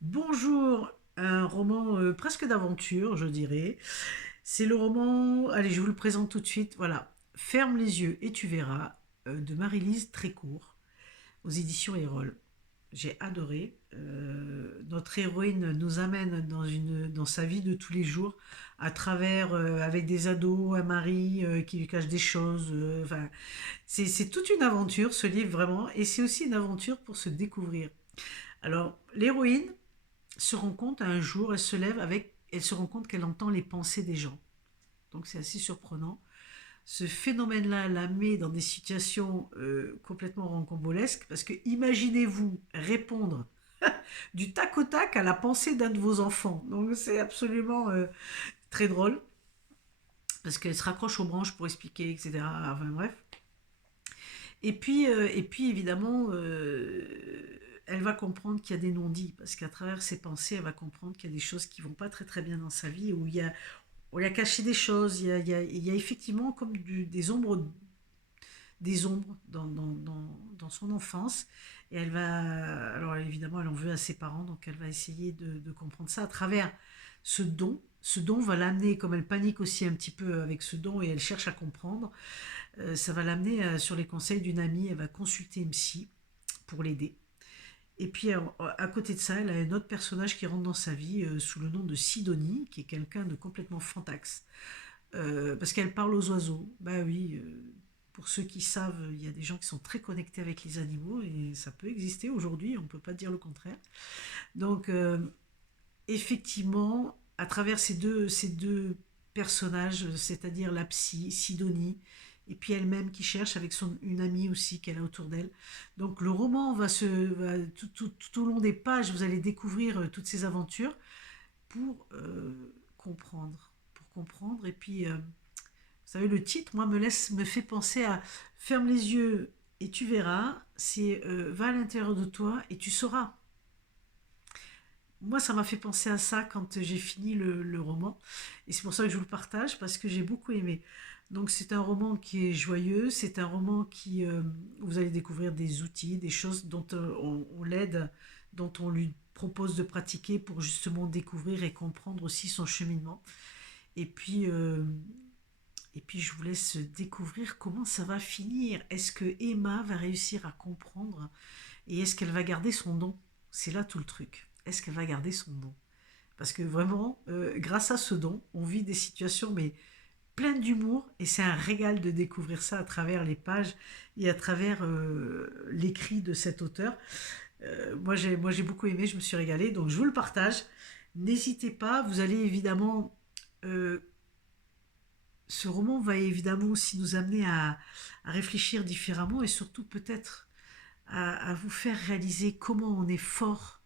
Bonjour, un roman presque d'aventure, je dirais. C'est le roman, allez, je vous le présente tout de suite. Voilà, Ferme les yeux et tu verras, de Marie-Lise Trécourt, aux éditions Erol. J'ai adoré. Notre héroïne nous amène dans sa vie de tous les jours, à travers, avec des ados, un mari qui lui cache des choses. Enfin, c'est toute une aventure, ce livre, vraiment. Et c'est aussi une aventure pour se découvrir. Alors, l'héroïne, se rend compte un jour, elle se rend compte qu'elle entend les pensées des gens. Donc c'est assez surprenant. Ce phénomène-là la met dans des situations complètement rocambolesques parce que imaginez-vous répondre du tac au tac à la pensée d'un de vos enfants. Donc c'est absolument très drôle parce qu'elle se raccroche aux branches pour expliquer, etc. Enfin bref. Et puis évidemment, elle va comprendre qu'il y a des non-dits, parce qu'à travers ses pensées, elle va comprendre qu'il y a des choses qui vont pas très très bien dans sa vie, où on lui a caché des choses, il y a effectivement comme des ombres dans son enfance, et alors évidemment, elle en veut à ses parents, donc elle va essayer de comprendre ça à travers ce don. Ce don va l'amener, comme elle panique aussi un petit peu avec ce don et elle cherche à comprendre, ça va l'amener sur les conseils d'une amie. Elle va consulter une psy pour l'aider. Et puis à côté de ça, elle a un autre personnage qui rentre dans sa vie sous le nom de Sidonie, qui est quelqu'un de complètement fantaxe. Parce qu'elle parle aux oiseaux. Bah oui, pour ceux qui savent, il y a des gens qui sont très connectés avec les animaux et ça peut exister aujourd'hui, on ne peut pas dire le contraire. Donc effectivement, à travers ces deux personnages, c'est-à-dire la psy, Sidonie, et puis elle-même qui cherche avec une amie aussi qu'elle a autour d'elle. Donc le roman tout au long des pages, vous allez découvrir toutes ces aventures pour comprendre. Pour comprendre. Et puis, vous savez, le titre, moi, me fait penser à Ferme les yeux et tu verras. C'est Va à l'intérieur de toi et tu sauras. Moi, ça m'a fait penser à ça quand j'ai fini le roman. Et c'est pour ça que je vous le partage, parce que j'ai beaucoup aimé. Donc, c'est un roman qui est joyeux. C'est un roman où vous allez découvrir des outils, des choses dont on l'aide, dont on lui propose de pratiquer pour justement découvrir et comprendre aussi son cheminement. Et puis, euh, et puis, je vous laisse découvrir comment ça va finir. Est-ce que Emma va réussir à comprendre et est-ce qu'elle va garder son don? C'est là tout le truc. Est-ce qu'elle va garder son don? Parce que vraiment, grâce à ce don, on vit des situations mais pleines d'humour et c'est un régal de découvrir ça à travers les pages et à travers l'écrit de cet auteur. Moi j'ai beaucoup aimé, je me suis régalée, donc je vous le partage. N'hésitez pas, vous allez évidemment euh, ce roman va évidemment aussi nous amener à réfléchir différemment et surtout peut-être à vous faire réaliser comment on est fort,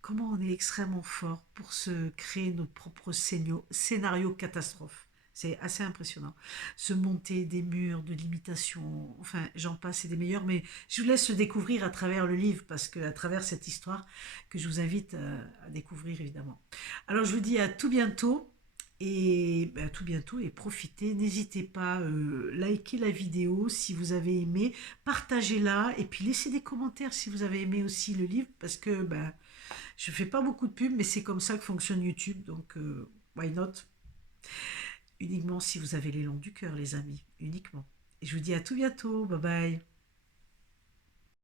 comment on est extrêmement fort pour se créer nos propres scénarios catastrophes. C'est assez impressionnant. Se monter des murs de limitation, enfin j'en passe et des meilleurs, mais je vous laisse le découvrir à travers le livre, parce que à travers cette histoire que je vous invite à découvrir évidemment. Alors je vous dis à tout bientôt et à tout bientôt et profitez. N'hésitez pas, likez la vidéo si vous avez aimé, partagez-la et puis laissez des commentaires si vous avez aimé aussi le livre, parce que je fais pas beaucoup de pubs, mais c'est comme ça que fonctionne YouTube, donc why not? Uniquement si vous avez l'élan du cœur, les amis, uniquement. Et je vous dis à tout bientôt, bye bye.